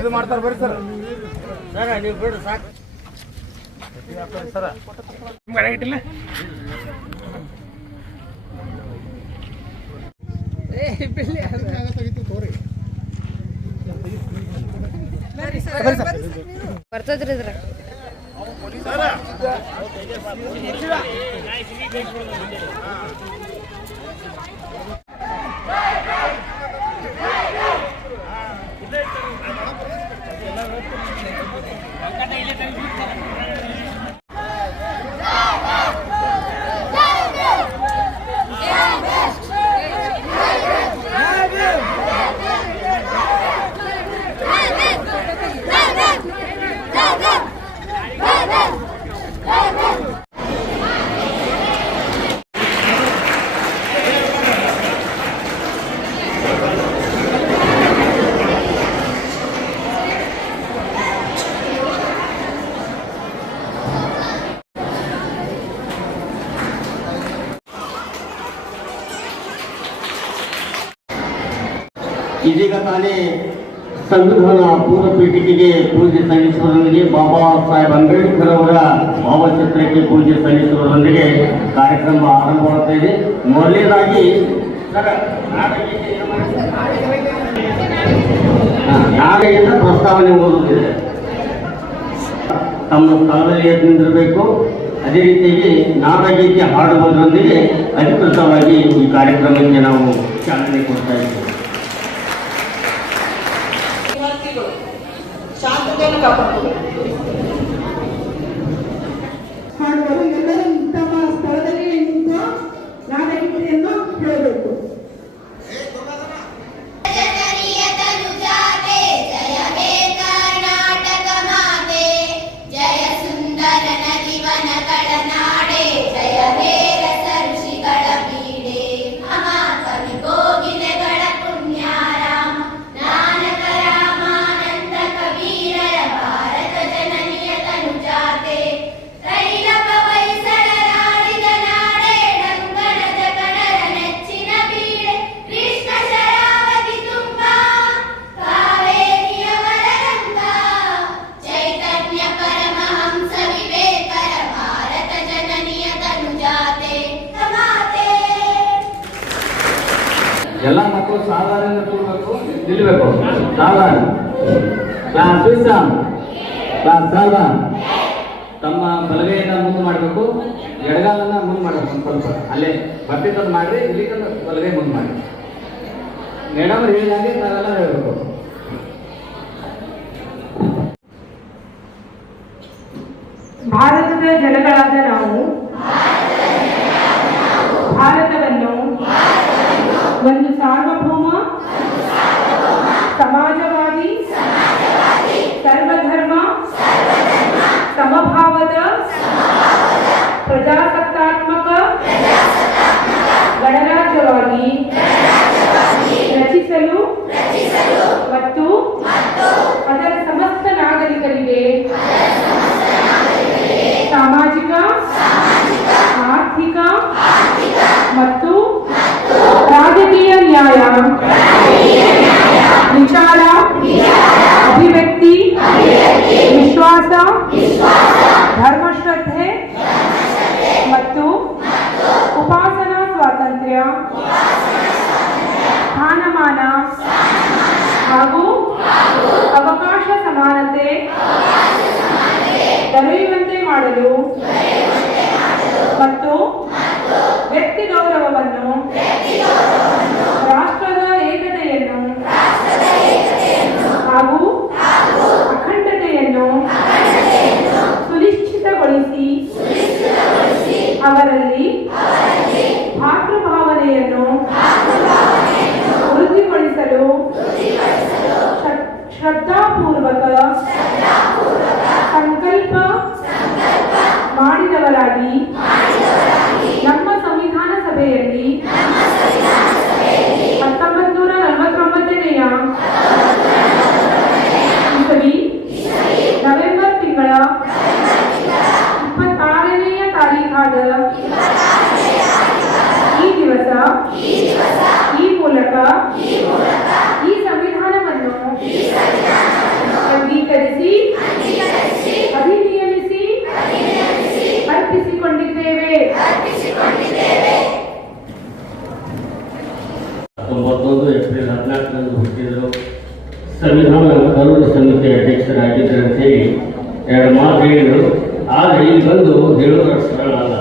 ಇದು ಮಾಡ್ತಾರೆ ಬರ್ರಿ ಸರ್. ಸರ್ ನೀವು ಬಿಡ್ರಿ ಸಾಕು ಸರ. ಇಟ್ಟಿಲ್ಲ ಬರ್ತದ್ರಿ ಇದ್ರ ಇದೀಗ ತಾನೇ ಸಂವಿಧಾನ ಪೂರ್ವ ಪೀಠಿಕೆಗೆ ಪೂಜೆ ಸಲ್ಲಿಸುವುದರೊಂದಿಗೆ ಬಾಬಾ ಸಾಹೇಬ್ ಅಂಬೇಡ್ಕರ್ ಅವರ ಭಾವಚಿತ್ರಕ್ಕೆ ಪೂಜೆ ಸಲ್ಲಿಸುವುದರೊಂದಿಗೆ ಕಾರ್ಯಕ್ರಮ ಆರಂಭವಾಗ್ತಾ ಇದೆ. ಮೊದಲನೇದಾಗಿ ನಾಳೆಯಿಂದ ಪ್ರಸ್ತಾವನೆ ಓದುತ್ತಿದೆ. ತಮ್ಮ ಸ್ಥಳದಲ್ಲಿ ಎದ್ದು ನಿಂದಿರಬೇಕು. ಅದೇ ರೀತಿಯಾಗಿ ನಾಡಗೀತೆ ಹಾಡುವುದರೊಂದಿಗೆ ಅಧಿಕೃತವಾಗಿ ಈ ಕಾರ್ಯಕ್ರಮಕ್ಕೆ ನಾವು ಚಾಲನೆ ಕೊಡ್ತಾ ಇದ್ದೇವೆ. ಶಾಂತತೆಯನ್ನು ಕಾಪಾಡಬೇಕು. ಹಾಡುವರು ಎಲ್ಲರೂ ತಮ್ಮ ಸ್ಥಳದಲ್ಲಿ ನಿಂತು ನಾಡಗೀತೆಯನ್ನು ಹೇಳಬೇಕು. ಎಲ್ಲ ಮಕ್ಕಳು ಸಾಧಾರಣ ಕೂಡಬೇಕು, ನಿಲ್ಲಬೇಕು. ಸಾಧಾರಣ ಕ್ಲಾಸ್ ಸಾಧಾರಣ ತಮ್ಮ ಬಲಗೈಯನ್ನು ಮುಂದೆ ಮಾಡಬೇಕು, ಎಡಗಾಲನ್ನ ಮುಂದೆ ಮಾಡಬೇಕು. ಸ್ವಲ್ಪ ಅಲ್ಲೇ ಬರ್ತಿದ್ದನ್ನು ಮಾಡ್ರಿ, ಇಲ್ಲಿ ಬಲಗೈ ಮುಂದೆ ಮಾಡಿ. ಮೇಡಮ್ ಹೇಳಿದಾಗೆ ನಾವೆಲ್ಲ ಹೇಳಬೇಕು. ಭಾರತದ ಜನಗಳಾದ ನಾವು ಭಾರತವನ್ನು ಒಂದು ಸಾರ್ವಭೌಮ ಸಮಾಜವಾದಿ ಸರ್ವಧರ್ಮ ಸಮಭಾವದ ಪ್ರಜಾಸತ್ತಾತ್ಮಕ ಗಣರಾಜ್ಯವಾಗಿ ರಚಿಸಲು ಮತ್ತು ಅದರ ಸಮಸ್ತ ನಾಗರಿಕರಿಗೆ ಸಾಮಾಜಿಕ ಆರ್ಥಿಕ ಮತ್ತು ರಾಜಕೀಯ ನ್ಯಾಯ, ವಿಚಾರ, ಅಭಿವ್ಯಕ್ತಿ, ವಿಶ್ವಾಸ, ಧರ್ಮಶ್ರದ್ಧೆ ಮತ್ತು ಉಪಾಸನಾ ಸ್ವಾತಂತ್ರ್ಯ, ಸ್ಥಾನಮಾನ ಹಾಗೂ ಅವಕಾಶ ಸಮಾನತೆ ದೊರೆಯುವಂತೆ ಮಾಡಲು ಮತ್ತು ವ್ಯಕ್ತಿ ಗೌರವವನ್ನು, ರಾಷ್ಟ್ರದ ಏಕತೆಯನ್ನು ಹಾಗೂ ಅಖಂಡತೆಯನ್ನು ಸುನಿಶ್ಚಿತಗೊಳಿಸಿ ಅವರಲ್ಲಿ ಭಾತೃಭಾವನೆಯನ್ನು ವೃದ್ಧಿಗೊಳಿಸಲು ಶ್ರದ್ಧಾಪೂರ್ವಕ ಸಂಕಲ್ಪ ಮಾಡಿದವರಾಗಿ ನಮ್ಮ ಸಂವಿಧಾನ ಸಭೆಯಲ್ಲಿ 1949ನೇ ಇಸವಿ ನವೆಂಬರ್ ಈ ಮೂಲಕ ಈ ಸಂವಿಧಾನವನ್ನು ಅಂಗೀಕರಿಸಿ ಅಧಿನಿಯಮಿಸಿ ಅರ್ಪಿಸಿಕೊಂಡಿದ್ದೇವೆ. 19 ಏಪ್ರಿಲ್ 14ರಂದು ಹುಟ್ಟಿದರು. ಸಂವಿಧಾನ ಕರಡು ಸಮಿತಿ ಅಧ್ಯಕ್ಷರಾಗಿದ್ದರು ಅಂತೇಳಿ 2 ಮಾತು ಹೇಳಿದರು. ಆದರೆ ಇಲ್ಲಿ ಬಂದು ಹೇಳೋದು ಸರಳ ಅಲ್ಲ.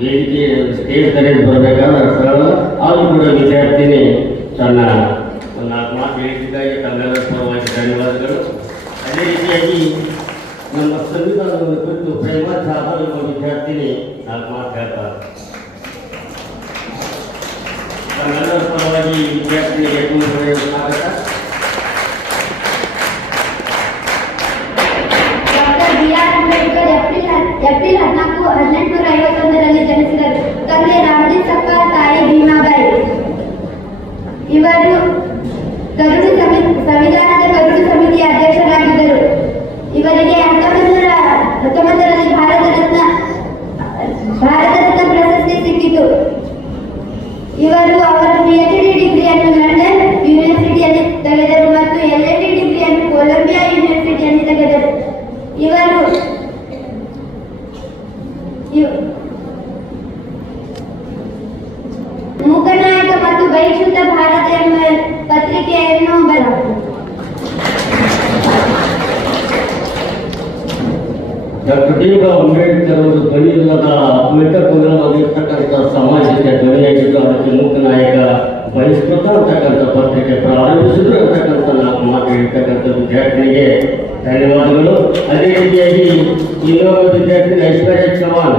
ವೇದಿಕೆ ಸ್ಟೇಜ್ ಕರೆದು ಬರಬೇಕಾದ್ರೆ ಸರಳ. ಆದರೂ ಕೂಡ ವಿದ್ಯಾರ್ಥಿನಿ ತನ್ನ 4 ಮಾತು ಹೇಳಿದ್ದಕ್ಕಾಗಿ ತಮ್ಮೆಲ್ಲರ ಪರವಾಗಿ ಧನ್ಯವಾದಗಳು. ಅದೇ ರೀತಿಯಾಗಿ ನಮ್ಮ ಸಂವಿಧಾನವನ್ನು ಕುರಿತು ಪ್ರೇಮ ಛಾಪಾ ಎಂಬ ವಿದ್ಯಾರ್ಥಿನಿ 4 ಮಾತು ಹೇಳ್ತಾರೆ. ತಮ್ಮೆಲ್ಲರ ಪರವಾಗಿ ವಿದ್ಯಾರ್ಥಿನಿಗೆ ಸ್ವಾಗತ. Doctor B R. ಅಂಬೇಡ್ಕರ್ ಏಪ್ರಿಲ್ 14, 1851ರಲ್ಲಿ ಜನಿಸಿದರು. ತಂದೆ ರಾಮಜಿ ಸರ್ಕಾರ್, ತಾಯಿ ಭೀಮಾಬಾಯಿ. ಇವರು ಸಂವಿಧಾನದ ಕರಡು ಸಮಿತಿಯ ಅಧ್ಯಕ್ಷರಾಗಿದ್ದರು. ಇವರಿಗೆ 1919ರಲ್ಲಿ ಭಾರತ ರತ್ನ ಪ್ರಶಸ್ತಿ ಸಿಕ್ಕಿತು. ಇವರು ಅವರ PhD ಡಿಗ್ರಿಯನ್ನು ಲಂಡನ್ ಯೂನಿವರ್ಸಿಟಿಯಲ್ಲಿ ತೆಗೆದರು ಮತ್ತು LLD ಡಿಗ್ರಿಯನ್ನು ಕೊಲಂಬಿಯಾ ಯೂನಿವರ್ಸಿಟಿಯಲ್ಲಿ ತೆಗೆದರು. ಇವರು ಮೂಕನಾಯಕ ಮತ್ತು ಬಹಿಷ್ಕೃತ ಭಾರತ ಎಂಬ ಪತ್ರಿಕೆಯನ್ನು ಡಾಕ್ಟರ್ ಬಿ.ಆರ್. ಅಂಬೇಡ್ಕರ್ ಅವರು ಧ್ವನಿಯಿಲ್ಲದ ಮೆಟ್ಟಕುಲವಾಗಿರ್ತಕ್ಕಂಥ ಸಮಾಜಕ್ಕೆ ಧ್ವನಿಯಾಗಿದ್ದು ಅದಕ್ಕೆ ಮೂಕ ನಾಯಕ ಬಹಿಷ್ಕೃತ ಅಂತಕ್ಕಂಥ ಪತ್ರಿಕೆ ಪ್ರಾರಂಭಿಸಿದ್ರು ಅಂತಕ್ಕಂಥ 4 ಮಾತು ಹೇಳ್ತಕ್ಕಂಥ ವಿದ್ಯಾರ್ಥಿನಿಗೆ ಧನ್ಯವಾದಗಳು. ಅದೇ ರೀತಿಯಾಗಿ ಇನ್ನೊಬ್ಬ ವಿದ್ಯಾರ್ಥಿನಿ ಐಶ್ವರ್ಯ Chavan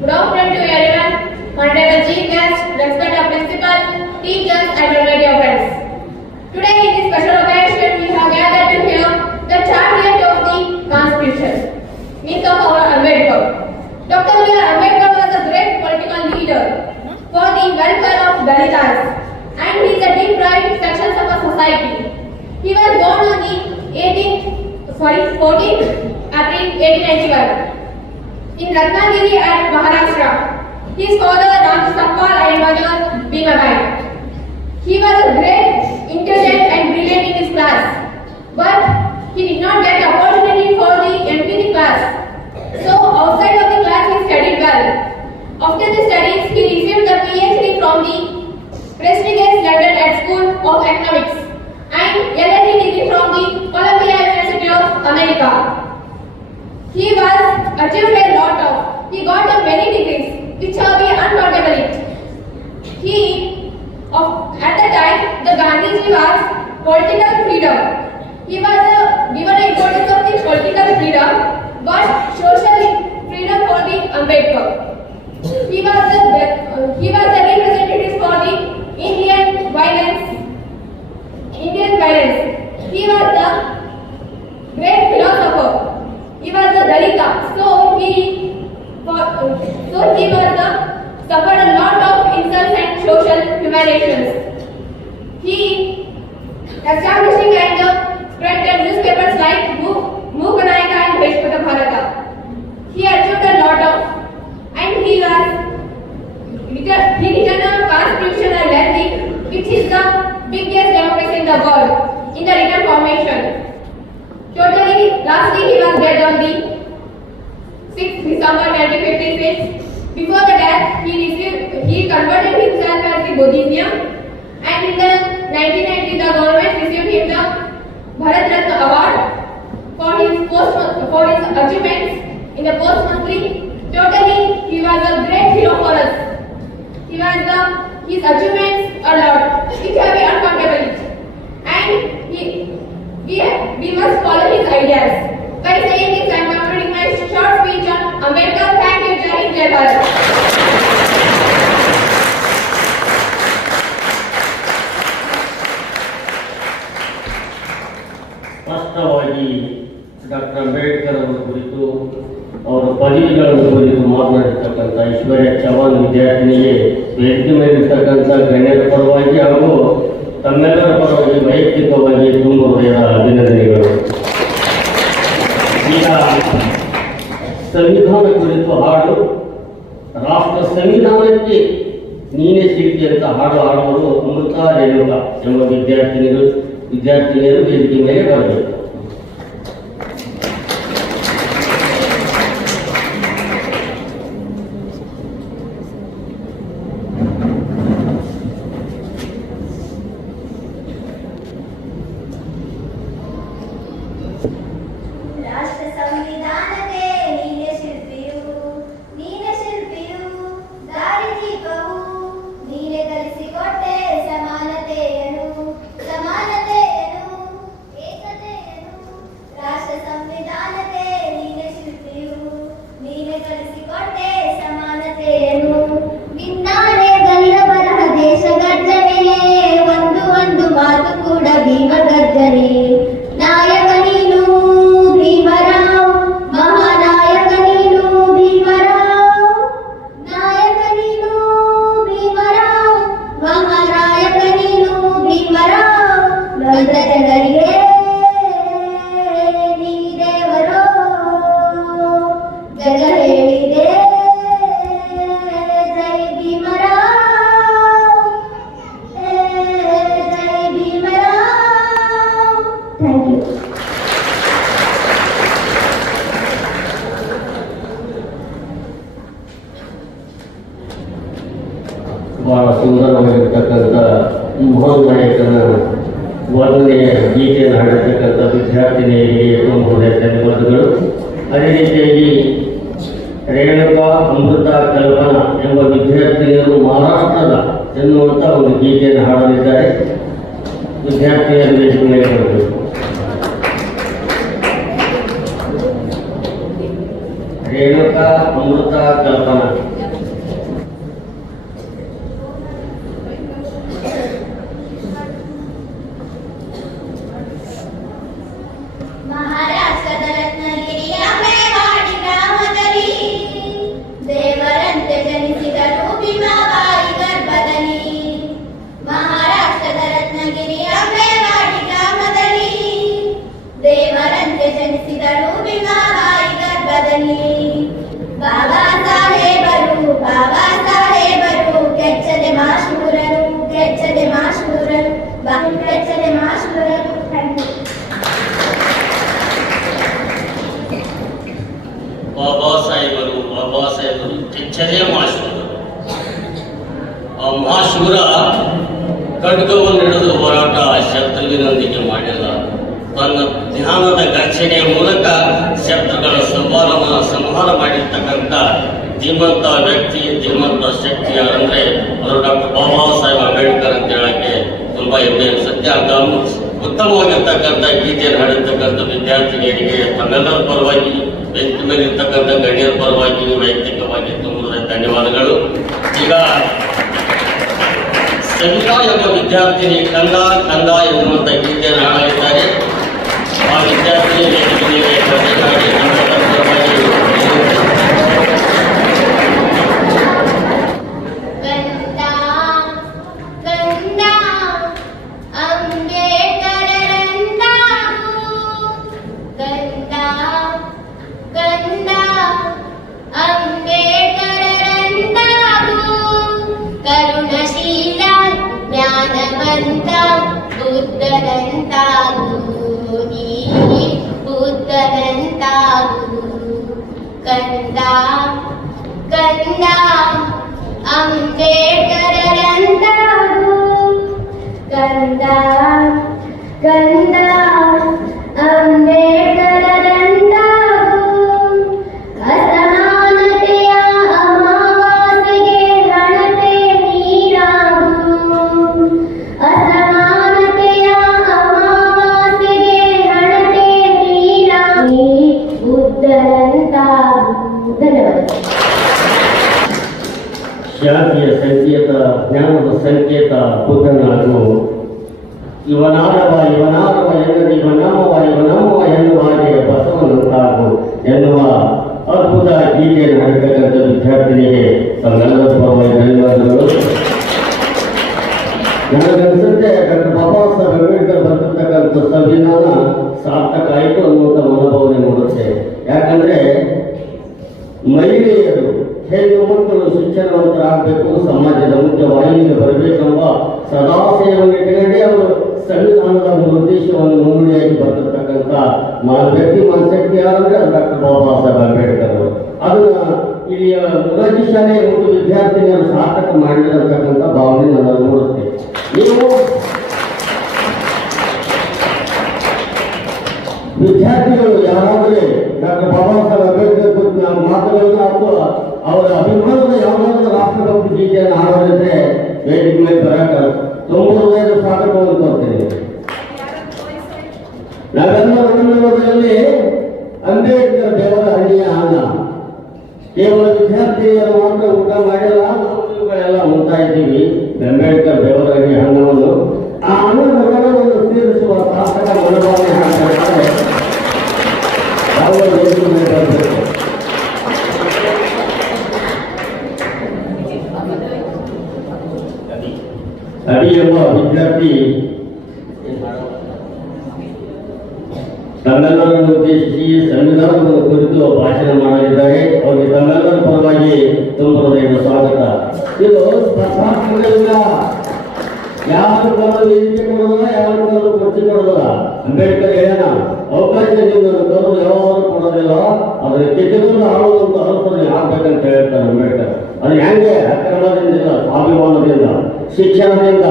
Good afternoon to everyone. Honorable Chief Guest, respected principal, teachers, and all dear friends. Today, in this special occasion, we have gathered to hear the champion of the Constitution, Mr. Ambedkar. Dr. B.R. Ambedkar was a great political leader for the welfare of Dalitas, and he is a deprived sections of our society. He was born on the 14th April 1891. in Ratnagiri at Maharashtra. His father Ram Sappal and mother Bhimabai. He was a great, intelligent and brilliant in his class, but he did not get the opportunity for the entry the class. So outside of the class he studied well. After the studies he received the PhD from the prestigious London School of Economics and LLD degree from the Columbia University of America. He was achieved a lot of. He got many degrees, which are be unforgettable. At the time, the Gandhiji was political freedom. He was given the importance of the political freedom, but social freedom for the Ambedkar. He was the representative for the Indian violence. He was the great philosopher. He was a Dalita, so he suffered a lot of insults and social humiliations. He establishing and spread newspapers like Mookanayaka and Bheshpata Bharata. He achieved a lot of, and he written a constitutional lengthy, which is the biggest democracy in the world in the written formation. Lastly, he was dead on the 6th December 1956. Before the death, he converted himself as the Buddhism, and in the 1990, the government received him the Bharat Ratna Award for his achievements in the post-monthly. Totally, he was a great hero for us. His achievements a lot, which have been uncountable, and we must follow his ideas. By saying this, I am concluding my short speech on Ambedkar. Thank you, Jai Hind, Jai Bharat. ಸ್ಪಷ್ಟವಾಗಿ doctor Ambedkar ಅವರ ಕುರಿತು ಅವರ ಪದವಿಗಳ ಕುರಿತು ಮಾತನಾಡಿರ್ತಕ್ಕಂಥ ಐಶ್ವರ್ಯ ಚವಾನ್ ವಿದ್ಯಾರ್ಥಿನಿಗೆ ವೇದಿಕೆ ಮೇಲಿರ್ತಕ್ಕಂಥ ಗಣ್ಯರ ಪರವಾಗಿ ಹಾಗೂ ತಮ್ಮೆಲ್ಲರ ಪರವಾಗಿ ವೈಯಕ್ತಿಕವಾಗಿ ತುಂಬ ಹೃದಯದ ಅಭಿನಂದನೆಗಳು. ಈಗ ಸಂವಿಧಾನ ಕುರಿತು ಹಾಡು, ರಾಷ್ಟ್ರ ಸಂವಿಧಾನಕ್ಕೆ ನೀನೇ ಶಿಲ್ಪಿ ಅಂತ ಹಾಡು ಹಾಡುವುದು ಅಮೃತ ರೇಣುಕ ಎಂಬ ವಿದ್ಯಾರ್ಥಿನಿಯರು ವೇದಿಕೆ ಮೇಲೆ ಬರಬೇಕು. ರಾಷ್ಟ್ರ ಸಂವಿಧಾನಕ್ಕೆ ನೀನೆ ಶಿಲ್ಪಿಯು, ದಾರಿ ದೀಪವು, ನೀನೆ ಕಲಿಸಿಕೊಟ್ಟೆ ಸಮಾನತೆಯನ್ನು, ಏಕತೆಯನ್ನು. ರಾಷ್ಟ್ರ ಸಂವಿಧಾನಕ್ಕೆ ನೀನೆ ಶಿಲ್ಪಿಯು, ನೀನೆ ಕಲಿಸಿಕೊಟ್ಟೆ ಸಮಾನತೆಯನ್ನು. ನಿನ್ನಾಡೆ ಗಲ್ಲ ಬರಹ ದೇಶ ಗರ್ಜನೆ, ಒಂದು ಮಾತು ಕೂಡ ಭೀಮ ಗರ್ಜನೆ. ನಾಯಕ ನೀನು ಭೀಮರಾವ್, ಮಹಾನಾಯಕ ನೀನು ಭೀಮರಾವ್, ನಾಯಕ ನೀನು ಭೀಮರಾವ್, ಮಹಾನಾಯಕ ನೀನು ಭೀಮರಾವ್. ನೊಂದ ಜನರಿಗೆ ನೀ ದೇವರೋ, ಜಗ ಹೇಳಿದೆ ಜೈ ಭೀಮರಾವ್, ಜೈ ಭೀಮರಾವ್. Thank you. ಬಹಳ ಸುಂದರವಾಗಿರ್ತಕ್ಕಂಥ ಮಹಾನ್ ನಾಯಕನ ವರ್ಣನೆಯ ಗೀತೆಯನ್ನು ಹಾಡಿರ್ತಕ್ಕಂಥ ವಿದ್ಯಾರ್ಥಿನಿಯರಿಗೆ ತುಂಬ ಹೃದಯ ಧನ್ಯವಾದಗಳು. ಅದೇ ರೀತಿಯಾಗಿ ರೇಣುಕಾ ಅಮೃತ ಕಲ್ಪನಾ ಎಂಬ ವಿದ್ಯಾರ್ಥಿನಿಯರು ಮಹಾರಾಷ್ಟ್ರದ ಎನ್ನುವಂಥ ಒಂದು ಗೀತೆಯನ್ನು ಹಾಡಲಿದ್ದಾರೆ. ವಿದ್ಯಾರ್ಥಿನಿಯರು ವೇದಿಕೆ ಮೇಲೆ ಬರಬೇಕು. ರೇಣುಕಾ ಅಮೃತ ಕಲ್ಪನಾ. ಮಹಾರಾಷ್ಟ್ರದ ರತ್ನಗಿರಿಯ ಮೇವಾಡಿ ಗ್ರಾಮದಲ್ಲಿ ದೇವರಂತೆ ಜನಿಸಿದರು ಭೀಮಾಬಾಯಿ ಗರ್ಭದಲ್ಲಿ. ಮಹಾರಾಷ್ಟ್ರದ ರತ್ನಗಿರಿಯ ಮೇವಾಡಿ ಗ್ರಾಮದಲ್ಲಿ ದೇವರಂತೆ ಜನಿಸಿದರು ಭೀಮಾಬಾಯಿ ಗರ್ಭದಲ್ಲಿ. ಬಾಬಾ ಸಾಹೇಬರು ಕೆಚ್ಚದೆ ಮಾಶೂರರು, ಕೆಚ್ಚದೆ ಮಾಶೂರರು. Thank you. ಬಾಬಾ ಸಾಹೇಬರು ಕೆಚ್ಚದೆ ಮಹಾಶೂರರು. ಆ ಮಹಾಶೂರ ಖಡ್ಗವನ್ನು ಹಿಡಿದು ಹೋರಾಟ ಶತ್ರುವಿನೊಂದಿಗೆ ಮಾಡಿಲ್ಲ. ತನ್ನ ಧ್ಯಾನದ ಘರ್ಷಣೆಯ ಮೂಲಕ ಶತ್ರುಗಳ ಸಂಹಾರ ಮಾಡಿರ್ತಕ್ಕಂಥ ಧೀಮಂತ ವ್ಯಕ್ತಿ, ಧೀಮಂತ ಶಕ್ತಿ ಯಾರಂದ್ರೆ ಅವರು ಡಾಕ್ಟರ್ ಬಾಬಾ ಸಾಹೇಬ್ ಅಂಬೇಡ್ಕರ್ ಅಂತ ಹೇಳಕ್ಕೆ ತುಂಬಾ ಹೆಮ್ಮೆ ಸತ್ಯ. ಅಂತ ಉತ್ತಮವಾಗಿರ್ತಕ್ಕಂಥ ಗೀತೆಯನ್ನು ಹಾಡಿರ್ತಕ್ಕಂಥ ವಿದ್ಯಾರ್ಥಿನಿಯರಿಗೆ ತಮ್ಮೆಲ್ಲರ ಪರವಾಗಿ, ವೇದಿಕೆ ಮೇಲೆ ಇರ್ತಕ್ಕಂಥ ಗಣ್ಯರ ಪರವಾಗಿ, ವೈಯಕ್ತಿಕವಾಗಿ ತುಂಬ ಧನ್ಯವಾದಗಳು. ಈಗ ಸವಿತಾ ಎಂಬ ವಿದ್ಯಾರ್ಥಿನಿ ಕಂದ ಎನ್ನುವಂಥ ಗೀತೆಯನ್ನು ಹಾಡಲಿದ್ದಾರೆ. ಆ ವಿದ್ಯಾರ್ಥಿನಿ ವೇದಿಕೆ ಮೇಲೆ ಪ್ರತಿಭಾಗಿ ನಮ್ಮೆಲ್ಲರ ಪರವಾಗಿ ಕರುಣಶೀಲ ಜ್ಞಾನವಂತ ಬುದ್ಧನಂತಾಗು, ನೀ ಬುದ್ಧನಂತಾಗು. ಕಂದ ಅಂಬೇಡ್ಕರರಂತಾಗು, ಕಂದ ಅಂಬೇಡ್ಕರರಂತಾಗು. ಅಸಮಾನತೆಯ ಅಮಾವಾಸ್ಯೆಗೆ ಗಣತೆ ನೀರಾಗು, ಅಸಮಾನತೆಯ ಅಮಾವಾಸ್ಯೆಗೆ ಗಣತೆ ನೀರಾಗಿ ಬುದ್ಧರಂತಾಗು. ಧನ್ಯವಾದ. ಶಾಂತಿಯ ಸಂಕೇತ, ಜ್ಞಾನದ ಸಂಕೇತ ಬುದ್ಧನಾಗು. ಇವನಾರವ ಎನ್ನದೆ ಇವನಮ್ಮವ ಎನ್ನುವ ಹಾಗೆ ಬಸವನಂತಾಗು ಎನ್ನುವ ಅದ್ಭುತ ಗೀತೆಯನ್ನು ಹಾಡಿರ್ತಕ್ಕಂಥ ವಿದ್ಯಾರ್ಥಿನಿಗೆ ತಮ್ಮೆಲ್ಲರ ಪರವಾಗಿ ಧನ್ಯವಾದಗಳು. ನನಗನ್ಸುತ್ತೆ ಡಾಕ್ಟರ್ ಸಂವಿಧಾನ ಸಾರ್ಥಕ ಆಯಿತು ಅನ್ನುವಂಥ ಮನೋಭಾವನೆ ಮೂಡುತ್ತೆ. ಯಾಕಂದರೆ ಮಹಿಳೆಯರು ಹೆಣ್ಣು ಮಕ್ಕಳು ಶಿಕ್ಷಣವಂತರಾಗಬೇಕು, ಸಮಾಜದ ಮುಖ್ಯ ವಾಹಿನಿಗೆ ಬರಬೇಕೆಂಬ ಸದಾಶಯವನ್ನು ಇಟ್ಟುಕೊಂಡೇ ಅವರು ಸಂವಿಧಾನದ ಒಂದು ಉದ್ದೇಶವನ್ನು ಮುನ್ನುಡಿಯಾಗಿ ಬರೆದಿರ್ತಕ್ಕಂಥ ವ್ಯಕ್ತಿ ಮನಶಕ್ತಿ ಯಾರಂದ್ರೆ ಅದು ಡಾಕ್ಟರ್ ಬಾಬಾ ಸಾಹೇಬ್ ಅಂಬೇಡ್ಕರ್ ಅವರು. ಅದನ್ನ ಇಲ್ಲಿಯ ಮೊರಾರ್ಜಿ ಶಾಲೆ ಮತ್ತು ವಿದ್ಯಾರ್ಥಿನಿಯರು ಸಾರ್ಥಕ ಮಾಡಿರತಕ್ಕಂಥ ಭಾವನೆ ನಾನು ನೋಡುತ್ತೆ. ನೀವು ವಿದ್ಯಾರ್ಥಿಗಳು ಯಾರಾದರೆ ಡಾಕ್ಟರ್ ಬಾಬಾ ಸಾಹೇಬ್ ಅಂಬೇಡ್ಕರ್ ಕುರಿತು ಮಾತುಗಳನ್ನು ಅಥವಾ ಅವರ ಅಭಿಮಾನದ ಯಾವುದಾದ್ರೂ ರಾಷ್ಟ್ರಭಕ್ತಿ ಗೀತೆಯನ್ನು ಹಾಡೋದಿದ್ರೆ ವೇದಿಕೆ ಮೇಲೆ ಬರಕ ತುಂಬ ಸ್ವಾಗತವನ್ನು ಕೊಡ್ತೇನೆ. ನಾವೆಲ್ಲ ಒಳಗೊಳ್ಳೋದ್ರಲ್ಲಿ ಅಂಬೇಡ್ಕರ್ ದೇವರ ಹಳ್ಳಿಯ ಅನ್ನ ಕೇವಲ ವಿದ್ಯಾರ್ಥಿಯರು ಮಾತ್ರ ಊಟ ಮಾಡಿಲ್ಲ, ನಾವುಗಳೆಲ್ಲ ಉಂಟಾ ಇದ್ದೀವಿ ಅಂಬೇಡ್ಕರ್ ದೇವರ ಹಳ್ಳಿಯ ಅನ್ನವನ್ನು. ಆ ಅನ್ನವನ್ನು ತೀರಿಸುವ ಸಾರ್ಥಕ ಮನೋಭಾವನೆ ಹಾಕಿದ್ದಾರೆ. ಅಡಿ ಎಂಬ ವಿದ್ಯಾರ್ಥಿ ತಮ್ಮೆಲ್ಲರನ್ನು ಉದ್ದೇಶಿಸಿ ಸಂವಿಧಾನದ ಕುರಿತು ಭಾಷಣ ಮಾಡಲಿದ್ದಾರೆ. ಅವರಿಗೆ ತಮ್ಮೆಲ್ಲರ ಪರವಾಗಿ ತುಂಬ ಹೃದಯದ ಸ್ವಾಗತ. ಇದು ಸ್ಪರ್ಧಾತ್ಮಕವಿಲ್ಲ, ಯಾರು ಕಲರು ವೇದಿಕೆ ಕೊಡೋದಿಲ್ಲ, ಯಾರು ಕಲರು ಕುರ್ಚಿ ಕೊಡೋದಿಲ್ಲ. ಅಂಬೇಡ್ಕರ್ ಹೇಳೋಣ, ಅವಕಾಶದಿಂದ ಕಲರು ಯಾವಾಗ ಕೊಡೋದಿಲ್ಲ, ಅದರ ಕೆಟ್ಟದನ್ನು ಆಳುವಂತ ಅನುಸರಣೆ ಆಗ್ಬೇಕಂತ ಹೇಳ್ತಾರೆ ಅಂಬೇಡ್ಕರ್. ಅದು ಹೆಂಗೆ? ಅಕ್ರಮದಿಂದ, ಸ್ವಾಭಿಮಾನದಿಂದ, ಶಿಕ್ಷಣದಿಂದ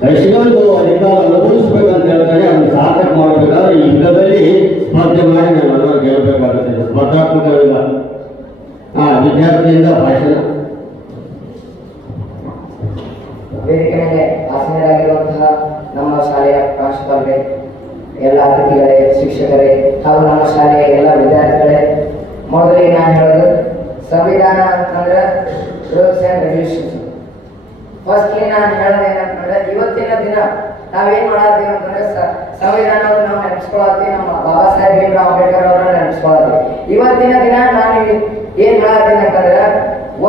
ಕೈಸಿಕೊಂಡು ಅಧಿಕಾರ ಅನುಭವಿಸ್ಬೇಕಂತ ಹೇಳ್ತಾರೆ. ಅದನ್ನು ಸಾರ್ಥಕ ಮಾಡಬೇಕಾದ್ರೆ ಈ ಯುಗದಲ್ಲಿ ಸ್ಪರ್ಧೆ ಮಾಡಿ ನಾವೆಲ್ಲ ಗೆಲ್ಲಬೇಕಾಗುತ್ತೆ. ಸ್ಪರ್ಧಾತ್ಮಕವಿಲ್ಲ. ವಿದ್ಯಾರ್ಥಿಯಿಂದ ಭಾಷಣ. ವೇದಿಕೆ ಮೇಲೆ ಆಸೀನರಾಗಿರುವಂತಹ ನಮ್ಮ ಶಾಲೆಯ ಪ್ರಾಂಶುಪಾಲರೇ, ಎಲ್ಲ ಅತಿಥಿಗಳೇ, ಶಿಕ್ಷಕರೇ ಹಾಗೂ ನಮ್ಮ ಶಾಲೆಯ ಎಲ್ಲ ವಿದ್ಯಾರ್ಥಿಗಳೇ, ಮೊದಲಿಗೆ ನಾನು ಹೇಳೋದು ಸಂವಿಧಾನ ಅಂತಂದ್ರೆ ರೂಲ್ಸ್ ಆ್ಯಂಡ್ ರೆಗ್ಯುಲೇಷನ್ಸ್. ಫಸ್ಟ್ಲಿ ನಾನು ಹೇಳೋದೇನಂತಂದ್ರೆ ಇವತ್ತಿನ ದಿನ ನಾವೇನ್ ಮಾಡತ್ತೀವಿ ಅಂತಂದ್ರೆ ಸಂವಿಧಾನವನ್ನು ನಾವು ನೆನಪಿಸ್ಕೊಳತ್ತೀವಿ, ನಮ್ಮ ಬಾಬಾ ಸಾಹೇಬ್ ಭೀಮ್ರಾವ್ ಅಂಬೇಡ್ಕರ್ ಅವರನ್ನ ನೆನಪಿಸ್ಕೊಳತ್ತೀವಿ. ಇವತ್ತಿನ ದಿನ ನಾನು ಏನ್ ಹೇಳತ್ತೀನಿ ಅಂತಂದ್ರೆ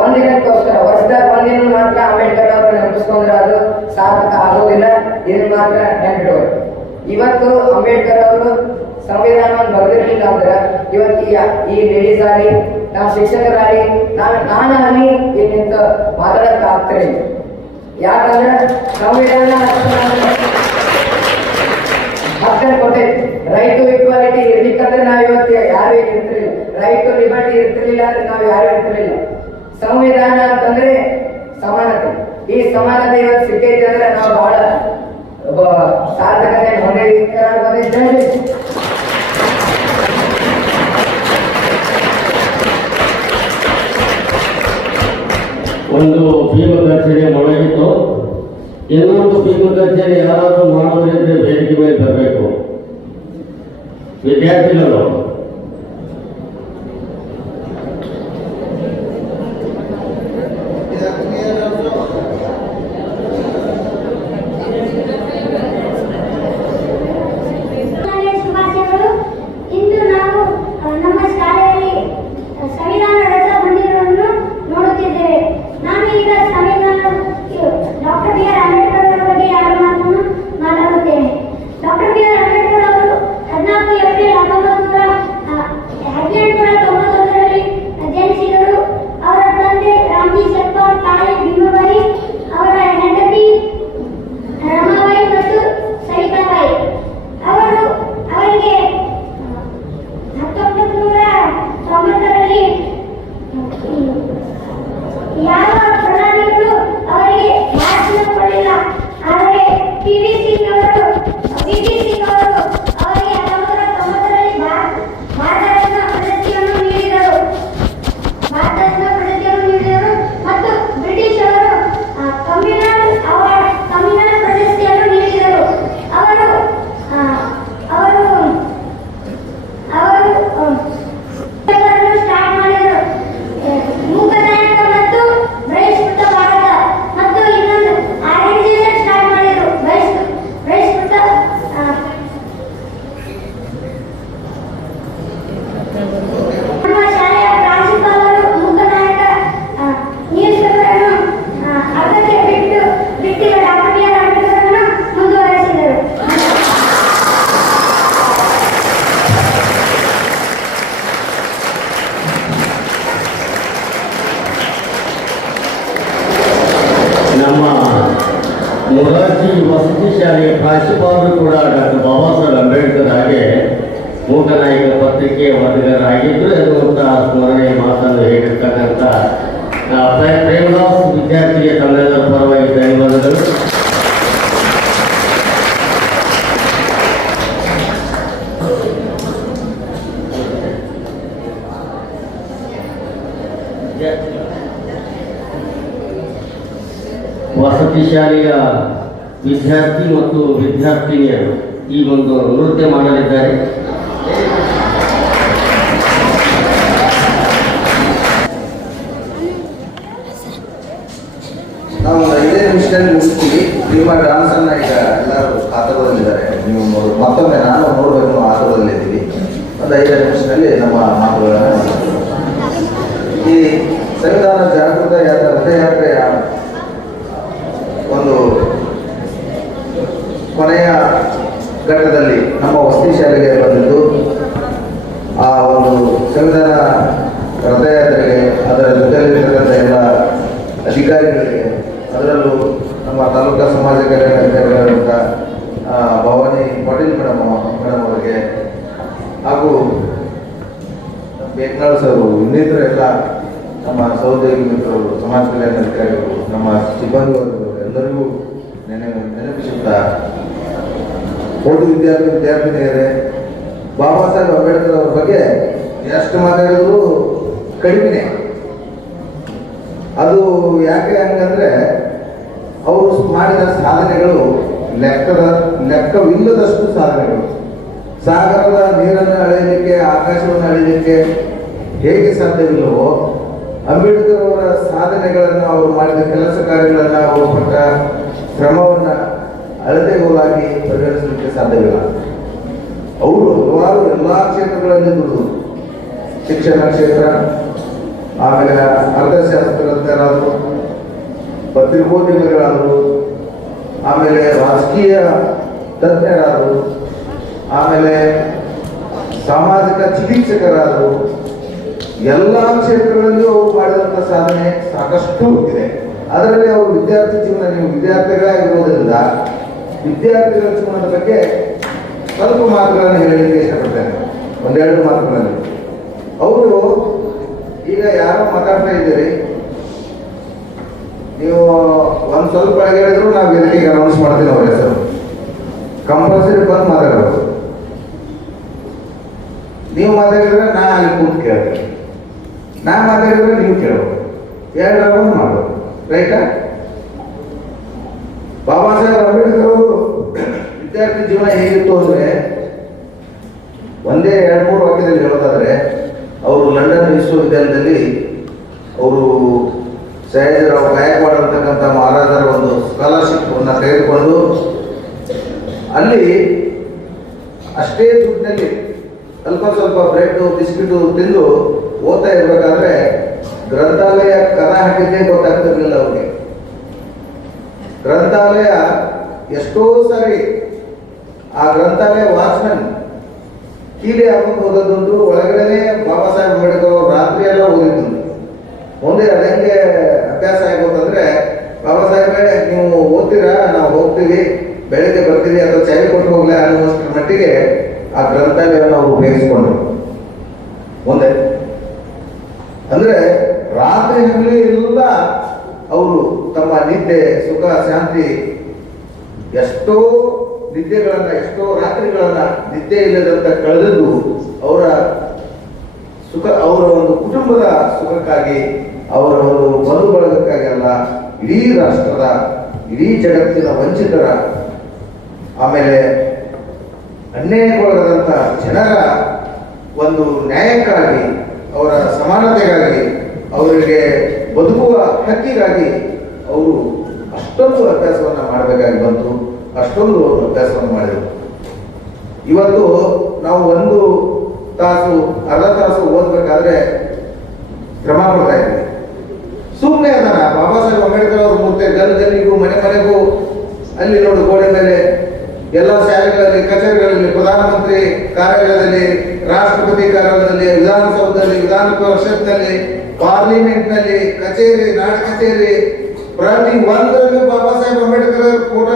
ಒಂದಿನಕ್ಕೋಸ್ಕರ ವರ್ಷದಾಗ ಒಂದಿನ ಮಾತ್ರ ಅಂಬೇಡ್ಕರ್ ಅವ್ರನ್ನ ನೆನಪಿಸ್ಕೊಂಡ್ರೆ ಅದು ಸಾರ್ಥಕ ಆಗೋದಿಲ್ಲ. ಇದನ್ನ ಮಾತ್ರ ನೆನಪಿಡಬೇಕು. ಇವತ್ತು ಅಂಬೇಡ್ಕರ್ ಅವರು ಸಂವಿಧಾನವನ್ನು ಬರೆದಿರ್ಲಿಲ್ಲ ಅಂದ್ರೆ ಇವತ್ತು ಈ ಲೇಡೀಸ್ ಆಗಲಿ, ನಾವು ಶಿಕ್ಷಕರಾಗಲಿ, ನಾನಾಗಲಿ ನಿಂತ ಮಾತಾಡಕ್ ಆಗ್ತಿರಲಿಲ್ಲ. ಯಾಕಂದ್ರೆ ಸಂವಿಧಾನ ಹಕ್ಕನ್ನು ಕೊಟ್ಟೈತಿ. ರೈಟ್ ಟು ಈಕ್ವಾಲಿಟಿ ಇರ್ಲಿಕ್ಕಂದ್ರೆ ನಾವು ಇವತ್ತು ಯಾರು ಇರ್ತಿರ್ಲಿಲ್ಲ. ರೈಟ್ ಟು ಲಿಬರ್ಟಿ ಇರ್ತಿರ್ಲಿಲ್ಲ ಅಂದ್ರೆ ನಾವು ಯಾರು ಇರ್ತಿರ್ಲಿಲ್ಲ. ಸಂವಿಧಾನ ಅಂತಂದ್ರೆ ಸಮಾನತೆ. ಈ ಸಮಾನತೆ ಇವತ್ತು ಸಿಕ್ಕೈತಿ ಅಂದ್ರೆ ನಾವು ಬಹಳ ಸಾರ್ಥಕತೆ ಹೊಂದಿದ್ದೇವೆ. ಒಂದು ಭೀಮಗರ್ಜನೆ ಮೊಳಗಿತ್ತು. ಇನ್ನೊಂದು ಭೀಮಗರ್ಜನೆ ಯಾರಾದರೂ ಮಾಡೋದ್ರಿಂದ ವೇದಿಕೆ ಮೇಲೆ ಬರಬೇಕು. ವಿದ್ಯಾರ್ಥಿಗಳು ಡಾಕ್ಟರ್ ಬಿ ಆರ್ ಅಂಬೇಡ್ಕರ್ ಅವರು 14 ಏಪ್ರಿಲ್ 1900 ಮೊರಾರ್ಜಿ ವಸತಿ ಶಾಲೆಯ ಪ್ರಾಂಶುಪಾಲರು ಕೂಡ ಡಾಕ್ಟರ್ ಬಾಬಾ ಸಾಹೇಬ್ ಅಂಬೇಡ್ಕರ್ ಹಾಗೆ ಮೂಕನಾಯಕ ಪತ್ರಿಕೆಯ ವರದಿಗಾರರಾಗಿದ್ದರು ಎನ್ನುವಂಥ ಸ್ಮರಣೆಯ ಮಾತನ್ನು ಹೇಳಿರ್ತಕ್ಕಂಥ ಪ್ರೇಮದಾಸ್ ವಿದ್ಯಾರ್ಥಿಗೆ ತಮ್ಮೆಲ್ಲರ ಪರವಾಗಿ ಧನ್ಯವಾದಗಳು. ವಸತಿ ಶಾಲೆಯ ವಿದ್ಯಾರ್ಥಿ ಮತ್ತು ವಿದ್ಯಾರ್ಥಿನಿಯರು ಈ ಒಂದು ನೃತ್ಯ ಮಾಡಲಿದ್ದಾರೆ. ನಾವು 5 ನಿಮಿಷದಲ್ಲಿ ಮುಗಿಸ್ತೀವಿ. ನಿಮ್ಮ ಡಾನ್ಸ್ ಅನ್ನ ಈಗ ಎಲ್ಲರೂ ಆತುರದಲ್ಲಿದ್ದಾರೆ. ನೀವು ಮತ್ತೊಮ್ಮೆ ನಾನು ನೋಡಬೇಕು, ನಾವು ಆತುರದಲ್ಲಿದ್ದೀವಿ. ಒಂದು 5 ನಿಮಿಷದಲ್ಲಿ ನಮ್ಮ ಮಾತುಗಳನ್ನು ಈ ಸಂವಿಧಾನ ಜಾಗೃತ ರಥಯಾತ್ರೆಯ ಒಂದು ಕೊನೆಯ ಘಟ್ಟದಲ್ಲಿ ನಮ್ಮ ವಸತಿ ಶಾಲೆಗೆ ಬಂದಿದ್ದು, ಆ ಒಂದು ಸಂವಿಧಾನ ರಥಯಾತ್ರೆಗೆ ಅದರ ಜೊತೆಯಲ್ಲಿರ್ತಕ್ಕಂಥ ಎಲ್ಲ ಅಧಿಕಾರಿಗಳಿಗೆ, ಅದರಲ್ಲೂ ನಮ್ಮ ತಾಲೂಕಾ ಸಮಾಜ ಕಲ್ಯಾಣ ಅಧಿಕಾರಿಗಳಾದಂಥ ಭವಾನಿ ಪಾಟೀಲ್ ಮೇಡಮ್ ಅವರಿಗೆ ಹಾಗೂ ಬೇಕ್ನಾಳ್ ಸರು, ಇನ್ನಿತರ ಎಲ್ಲ ನಮ್ಮ ಸಹೋದ್ಯೋಗಿ ಮಿತ್ರರು, ಸಮಾಜ ಕಲ್ಯಾಣ ಅಧಿಕಾರಿಗಳು, ನಮ್ಮ ಸಿಬ್ಬಂದಿ ವರ್ಗಗಳು ಎಲ್ಲರಿಗೂ ನೆನಪಿಸುತ್ತಾ, ಓದು ವಿದ್ಯಾರ್ಥಿನಿಯರೇ, ಬಾಬಾ ಸಾಹೇಬ್ ಅಂಬೇಡ್ಕರ್ ಅವ್ರ ಬಗ್ಗೆ ಎಷ್ಟು ಮಾತಾಡಿದ್ರು ಕಡಿಮೆ. ಅದು ಯಾಕೆ ಹಂಗಂದ್ರೆ ಅವರು ಮಾಡಿದ ಸಾಧನೆಗಳು ಲೆಕ್ಕವಿಲ್ಲದಷ್ಟು ಸಾಧನೆಗಳು. ಸಾಗರದ ನೀರನ್ನು ಅಳೆಯಲಿಕ್ಕೆ, ಆಕಾಶವನ್ನು ಅಳೆಯಲಿಕ್ಕೆ ಹೇಗೆ ಸಾಧ್ಯವಿಲ್ಲವೋ, ಅಂಬೇಡ್ಕರ್ ಅವರ ಸಾಧನೆಗಳನ್ನು, ಅವರು ಮಾಡಿದ ಕೆಲಸ ಕಾರ್ಯಗಳನ್ನು, ಅವರು ಪಟ್ಟ ಶ್ರಮವನ್ನು ಅಳತೆಗೋಲಾಗಿ ಪರಿಗಣಿಸಲಿಕ್ಕೆ ಸಾಧ್ಯವಿಲ್ಲ. ಅವರು ಹಲವಾರು ಎಲ್ಲ ಕ್ಷೇತ್ರಗಳಲ್ಲಿ ದುಡಿದು, ಶಿಕ್ಷಣ ಕ್ಷೇತ್ರ, ಆಮೇಲೆ ಅರ್ಥಶಾಸ್ತ್ರಜ್ಞರಾದರು, ಪತ್ರಿಕೋದ್ಯಮಿಗಳಾದರು, ಆಮೇಲೆ ರಾಜಕೀಯ ತಜ್ಞರಾದರು, ಆಮೇಲೆ ಸಾಮಾಜಿಕ ಚಿಕಿತ್ಸಕರಾದರು. ಎಲ್ಲ ಕ್ಷೇತ್ರಗಳಲ್ಲಿಯೂ ಅವರು ಮಾಡಿದಂಥ ಸಾಧನೆ ಸಾಕಷ್ಟು ಇದೆ. ಅದರಲ್ಲಿ ಅವರು ವಿದ್ಯಾರ್ಥಿ ಜೀವನ, ನೀವು ವಿದ್ಯಾರ್ಥಿಗಳಾಗಿರೋದ್ರಿಂದ ವಿದ್ಯಾರ್ಥಿಗಳ ಜೀವನದ ಬಗ್ಗೆ ಸ್ವಲ್ಪ ಮಾತುಗಳನ್ನು ಹೇಳಲಿಕ್ಕೆ ಇಷ್ಟಪಡ್ತೇನೆ. 1-2 ಮಾತುಗಳಲ್ಲಿ ಅವರು ಈಗ ಯಾರೋ ಮಾತಾಡ್ತಾ ಇದ್ದೀರಿ, ನೀವು ಒಂದು ಸ್ವಲ್ಪ ಹೇಳಿದ್ರು ನಾವು ವೇದಿಕೆಗೆ ಅನೌನ್ಸ್ ಮಾಡ್ತೀವಿ ಅವ್ರ ಹೆಸರು. ಕಂಪಲ್ಸರಿ ಬಂದು ಮಾತಾಡೋದು. ನೀವು ಮಾತಾಡಿದ್ರೆ ನಾ ಅಲ್ಲಿ ಕೂತು ಕೇಳ್ತೇನೆ, ನಾ ಮಾತಾಡಿದ್ರೆ ನೀವು ಕೇಳೋದು, 2 ರೌಂಡ್ ಮಾಡೋದು. ರೈಟಾ? ಬಾಬಾ ಸಾಹೇಬ್ ಅಂಬೇಡ್ಕರ್ ಅವರು ವಿದ್ಯಾರ್ಥಿ ಜೀವನ ಹೇಗಿತ್ತು ಅಂದ್ರೆ, ಒಂದೇ 2-3 ವಾಕ್ಯದಲ್ಲಿ ಹೇಳೋದಾದ್ರೆ, ಅವರು ಲಂಡನ್ ವಿಶ್ವವಿದ್ಯಾಲಯದಲ್ಲಿ ಅವರು ಸಯಾಜಿರಾವ್ ಗಾಯಕ್ವಾಡ್ ಅಂತಕ್ಕಂಥ ಮಹಾರಾಜರ ಒಂದು ಸ್ಕಾಲರ್ಶಿಪ್ ಅನ್ನು ತೆಗೆದುಕೊಂಡು ಅಲ್ಲಿ ಅಷ್ಟೇ ದುಡ್ಡಿನಲ್ಲಿ ಸ್ವಲ್ಪ ಬ್ರೆಡ್ ಬಿಸ್ಕಿಟು ತಿಂದು ಓದ್ತಾ ಇರಬೇಕಾದ್ರೆ ಗ್ರಂಥಾಲಯ ಕದ ಹಾಕಿದ್ದೇ ಗೊತ್ತಾಗ್ತಿರ್ಲಿಲ್ಲ ಅವ್ರಿಗೆ. ಗ್ರಂಥಾಲಯ ಎಷ್ಟೋ ಸಾರಿ ಆ ಗ್ರಂಥಾಲಯ ವಾಚ್ಮನ್ ಕೀಲಿ ಹಾಕೊಂಡು ಓದೋದುಂಟು, ಒಳಗಡೆನೆ ಬಾಬಾ ಸಾಹೇಬ್ ಅಂಬೇಡ್ಕರ್ ಅವರು ರಾತ್ರಿ ಎಲ್ಲ ಓದಿದ್ದುಂಟು. ಮುಂದೆ ಅದಂಗೆ ಅಭ್ಯಾಸ ಆಗೋದಂದ್ರೆ, ಬಾಬಾ ಸಾಹೇಬ್ರೆ ನೀವು ಓದ್ತೀರಾ, ನಾವು ಹೋಗ್ತೀವಿ, ಬೆಳಗ್ಗೆ ಬರ್ತೀವಿ, ಅಥವಾ ಚಾವಿ ಕೊಟ್ಟು ಹೋಗ್ಲಾ ಅನ್ನುವಷ್ಟರ ಮಟ್ಟಿಗೆ ಆ ಗ್ರಂಥಾಲಯವನ್ನು ಅವರು ಉಪಯೋಗಿಸ್ಕೊಂಡ್ರು. ಮುಂದೆ ಅಂದ್ರೆ ರಾತ್ರಿ ಹಗಲಿ ಎಲ್ಲ ಅವರು ತಮ್ಮ ನಿದ್ದೆ, ಸುಖ, ಶಾಂತಿ, ಎಷ್ಟೋ ನಿದ್ದೆಗಳನ್ನ, ಎಷ್ಟೋ ರಾತ್ರಿಗಳನ್ನ ನಿದ್ದೆ ಇಲ್ಲದಂತ ಕಳೆದು ಅವರ ಸುಖ, ಅವರ ಒಂದು ಕುಟುಂಬದ ಸುಖಕ್ಕಾಗಿ, ಅವರ ಒಂದು ಬಂಧು ಬಳಗಕ್ಕಾಗಿ ಅಲ್ಲ, ಇಡೀ ರಾಷ್ಟ್ರದ, ಇಡೀ ಜಗತ್ತಿನ ವಂಚಿತರ, ಆಮೇಲೆ ಅನ್ಯಾಯಕ್ಕೊಳಗಾದಂಥ ಜನರ ಒಂದು ನ್ಯಾಯಕ್ಕಾಗಿ, ಅವರ ಸಮಾನತೆಗಾಗಿ, ಅವರಿಗೆ ಬದುಕುವ ಹಕ್ಕಿಗಾಗಿ ಅವರು ಅಷ್ಟೊಂದು ಅಭ್ಯಾಸವನ್ನು ಮಾಡಬೇಕಾಗಿ ಬಂತು, ಅಷ್ಟೊಂದು ಅಭ್ಯಾಸವನ್ನು ಮಾಡಿದರು. ಇವತ್ತು ನಾವು 1 ತಾಸು, ಅರ್ಧ ತಾಸು ಓದಬೇಕಾದ್ರೆ ಶ್ರಮ ಪಡ್ತಾ ಇದ್ದೀವಿ. ಸುಮ್ಮನೆ ಅದನ್ನ ಬಾಬಾ ಸಾಹೇಬ್ ಅಂಬೇಡ್ಕರ್ ಅವರು ಮೂರ್ತಿ ಗಲ್ಲಿಗೂ ಮನೆಗೂ ಅಲ್ಲಿ ನೋಡು, ಗೋಡೆ ಮೇಲೆ, ಎಲ್ಲ ಶಾಲೆಗಳಲ್ಲಿ, ಕಚೇರಿಗಳಲ್ಲಿ, ಪ್ರಧಾನಮಂತ್ರಿ ಕಾರ್ಯಾಲಯದಲ್ಲಿ, ರಾಷ್ಟ್ರಪತಿ ಕಾರ್ಯಾಲಯದಲ್ಲಿ, ವಿಧಾನಸೌಧದಲ್ಲಿ, ವಿಧಾನ ಪರಿಷತ್ನಲ್ಲಿ, ಪಾರ್ಲಿಮೆಂಟ್ನಲ್ಲಿ, ಕಚೇರಿ, ನಾಡ ಕಚೇರಿ, ಪ್ರತಿ ಒಂದರಲ್ಲೂ ಬಾಬಾ ಸಾಹೇಬ್ ಅಂಬೇಡ್ಕರ್ ಫೋಟೋ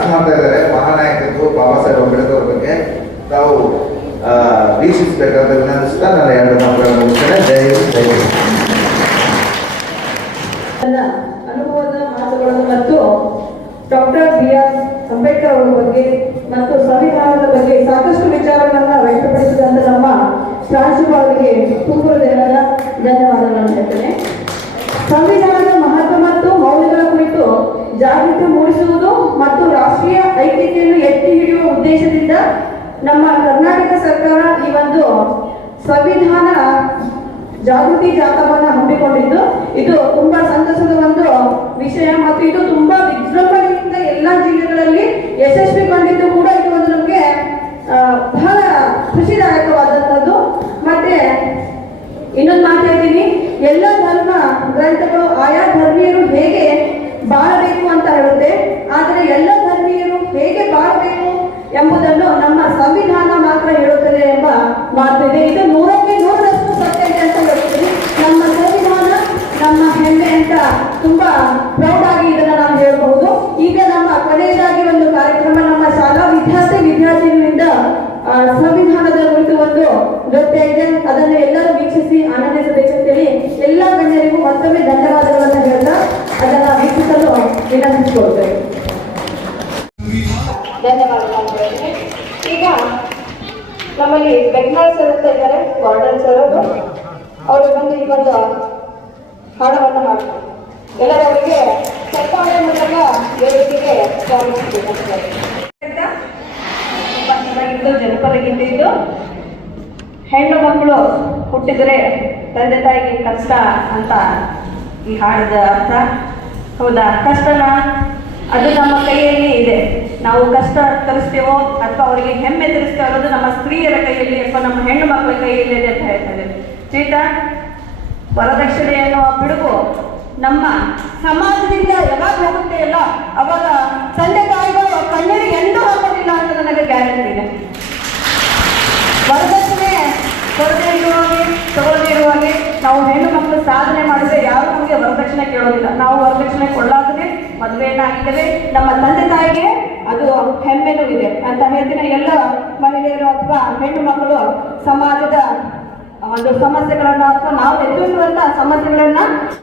ಪಾಸ್ ಮಾಡ್ತಾ ಇದ್ದಾರೆ ಮಹಾನಾಯಕರು ಬಾಬಾ ಸಾಹೇಬ್ ಅಂಬೇಡ್ಕರ್ ಅವ್ರ ಬಗ್ಗೆ ತಾವು ವೀಕ್ಷಿಸಬೇಕಾದ ವಿನಂತಿಸ್ತಾ ನಾನು 2 ಮಾತುಗಳನ್ನು ಮುಗಿಸ್ತೇನೆ. ಜೈ ಹಿಂದ್, ಜೈ ಹಿಂದ್. ನನ್ನ ಅನುಭವದ ಮಾತುಗಳನ್ನು ಮತ್ತು ಡಾಕ್ಟರ್ B.R. ಅಂಬೇಡ್ಕರ್ ಅವರ ಬಗ್ಗೆ ಮತ್ತು ಸಂವಿಧಾನದ ಬಗ್ಗೆ ಸಾಕಷ್ಟು ವಿಚಾರಗಳನ್ನ ವ್ಯಕ್ತಪಡಿಸಿದಂತ ನಮ್ಮ ಪ್ರಾಂಶುಪಾಲರಿಗೆ ತುಂಬ ಹೃದಯದ ಧನ್ಯವಾದಗಳನ್ನು ಹೇಳ್ತೇನೆ. ಸಂವಿಧಾನದ ಮಹತ್ವ ಮತ್ತು ಮೌಲ್ಯಗಳ ಕುರಿತು ಜಾಗೃತಿ ಮೂಡಿಸುವುದು ಮತ್ತು ರಾಷ್ಟ್ರೀಯ ಐಕ್ಯತೆಯನ್ನು ಎತ್ತಿ ಹಿಡಿಯುವ ಉದ್ದೇಶದಿಂದ ನಮ್ಮ ಕರ್ನಾಟಕ ಸರ್ಕಾರ ಈ ಒಂದು ಸಂವಿಧಾನ ಜಾಗೃತಿ ಜಾಥಾವನ್ನ ಹಮ್ಮಿಕೊಂಡಿದ್ದು ಇದು ತುಂಬಾ ಸಂತಸದ ಒಂದು ವಿಷಯ ಮತ್ತು ಇದು ತುಂಬಾ ವಿಜೃಂಭಣೆಯಿಂದ ಎಲ್ಲಾ ಜಿಲ್ಲೆಗಳಲ್ಲಿ ಯಶಸ್ವಿಗೊಂಡಿದ್ದು ಕೂಡ ಇದು ಒಂದು ನಮಗೆ ಬಹಳ ಖುಷಿದಾಯಕವಾದಂಥದ್ದು. ಮತ್ತೆ ಇನ್ನೊಂದು ಮಾತು ಹೇಳ್ತೀನಿ, ಎಲ್ಲ ಧರ್ಮ ಗ್ರಂಥಗಳು ಆಯಾ ಧರ್ಮೀಯರು ಹೇಗೆ ಬಾಳಬೇಕು ಅಂತ ಹೇಳುತ್ತೆ, ಆದರೆ ಎಲ್ಲ ಧರ್ಮೀಯರು ಹೇಗೆ ಬಾಳಬೇಕು ಎಂಬುದನ್ನು ನಮ್ಮ ಸಂವಿಧಾನ ಮಾತ್ರ ಹೇಳುತ್ತದೆ ಎಂಬ ಮಾತಿದೆ. ಇದು 100ಕ್ಕೆ 100ರಷ್ಟು ಸತ್ಯ ಇದೆ ಅಂತ ಹೇಳ್ತೀನಿ. ನಮ್ಮ ಸಂವಿಧಾನ ನಮ್ಮ ಹೆಮ್ಮೆ ಅಂತ ತುಂಬಾ ಪ್ರೌಡ್ ಆಗಿ ಇದನ್ನ ನಾವು ಹೇಳಬಹುದು. ಈಗ ನಮ್ಮ ಕೊನೆಯದಾಗಿ ಒಂದು ಕಾರ್ಯಕ್ರಮ ನಮ್ಮ ಶಾಲಾ ವಿದ್ಯಾರ್ಥಿಗಳಿಂದ ಸಂವಿಧಾನದ ಕುರಿತು ಒಂದು ನೃತ್ಯ ಇದೆ, ಅದನ್ನು ಎಲ್ಲರೂ ವೀಕ್ಷಿಸಿ ಆನಂದಿಸಬೇಕಂತೇಳಿ ಎಲ್ಲ ಗಣ್ಯರಿಗೂ ಮತ್ತೊಮ್ಮೆ ಧನ್ಯವಾದಗಳನ್ನು ಹೇಳ್ತಾ ಅದನ್ನ ವೀಕ್ಷಿಸಲು ವಿನಂತಿಸಿಕೊಳ್ತೇವೆ. ಧನ್ಯವಾದಗಳು. ಈಗ ನಮ್ಮಲ್ಲಿ ಬೆಗ್ನಾಳ್ ಸರ್ ಅಂತ ಇದ್ದಾರೆ, ವಾರ್ಡನ್ ಸರ್ ಅವರು ಬಂದು ಈ ಒಂದು ಹಾಡವನ್ನು ಹಾಡ್ತಾರೆ. ಎಲ್ಲರೂ ಅವರಿಗೆ ಚಪ್ಪಾಳೆ ಮೂಲಕ ವೇದಿಕೆಗೆ ಸ್ವಾಗತಿಸಬೇಕಾಗ್ತದೆ. ಜನಪದ ಗೀತೆ ಇದು. ಹೆಣ್ಣು ಮಕ್ಕಳು ಹುಟ್ಟಿದರೆ ತಂದೆ ತಾಯಿಗೆ ಕಷ್ಟ ಅಂತ ಈ ಹಾಡಿದ ಅರ್ಥ. ಹೌದಾ? ಕಷ್ಟನ ಅದು ನಮ್ಮ ಕೈಯಲ್ಲಿ ಇದೆ. ನಾವು ಕಷ್ಟ ತರಿಸ್ತೇವೋ ಅಥವಾ ಅವರಿಗೆ ಹೆಮ್ಮೆ ತರಿಸ್ತೇವೆ ಅನ್ನೋದು ನಮ್ಮ ಸ್ತ್ರೀಯರ ಕೈಯಲ್ಲಿ ಅಥವಾ ನಮ್ಮ ಹೆಣ್ಣು ಮಕ್ಕಳ ಕೈಯಲ್ಲಿ ಇದೆ ಅಂತ ಹೇಳ್ತಾರೆ. ಚೀತಾ, ವರದಕ್ಷಿಣೆ ಎನ್ನುವ ಬಿಡುಗು ನಮ್ಮ ಸಮಾಜದಿಂದ ಯಾವಾಗ ಹೋಗುತ್ತೆ ಅಲ್ಲ ಅವಾಗ ತಂದೆ ತಾಯಿಗಳು ಕಣ್ಣೀರಿಗೆ ಎಂದೂ ಹಾಕೋದಿಲ್ಲ ಅಂತ ನನಗೆ ಗ್ಯಾರಂಟಿ ಇದೆ. ವರದಕ್ಷಿಣೆ ಕೊಡದೇ ಇರುವಾಗೆ ತಗೊಳ್ಳದೇ ಇರುವಾಗೆ ನಾವು ಹೆಣ್ಣು ಮಕ್ಕಳು ಸಾಧನೆ ಮಾಡಿದ್ರೆ ಯಾರು ನಮಗೆ ವರದಕ್ಷಿಣೆ ಕೇಳೋದಿಲ್ಲ. ನಾವು ವರದಕ್ಷಿಣೆ ಕೊಡಲಾಗದೆ ಮದುವೆಯನ್ನು ಆಗಿದ್ದೇವೆ, ನಮ್ಮ ತಂದೆ ತಾಯಿಗೆ ಅದು ಹೆಮ್ಮೆನೂ ಇದೆ ಅಂತ ಹೇಳ್ತೀನಿ. ಎಲ್ಲ ಮಹಿಳೆಯರು ಅಥವಾ ಹೆಣ್ಣು ಮಕ್ಕಳು ಸಮಾಜದ ಒಂದು ಸಮಸ್ಯೆಗಳನ್ನ ಅಥವಾ ನಾವು ಎದುರಿಸುವಂತಹ ಸಮಸ್ಯೆಗಳನ್ನ